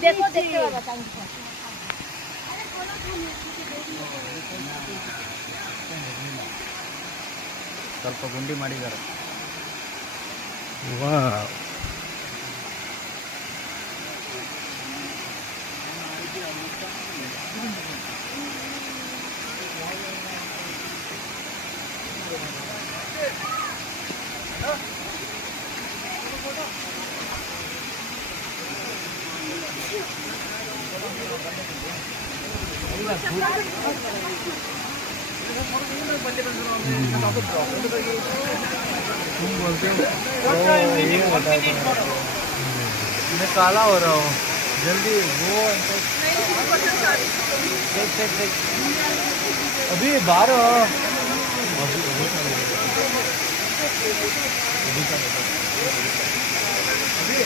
দেখো দেখতে পাবা ಸ್ವಲ್ಪ ಗುಂಡಿ ಮಾಡಿದ್ದಾರೆ. ವಾವ್. तुम बोलते हो मैं काला हो रहा हूँ जल्दी वो देख अभी बाहर हो अभी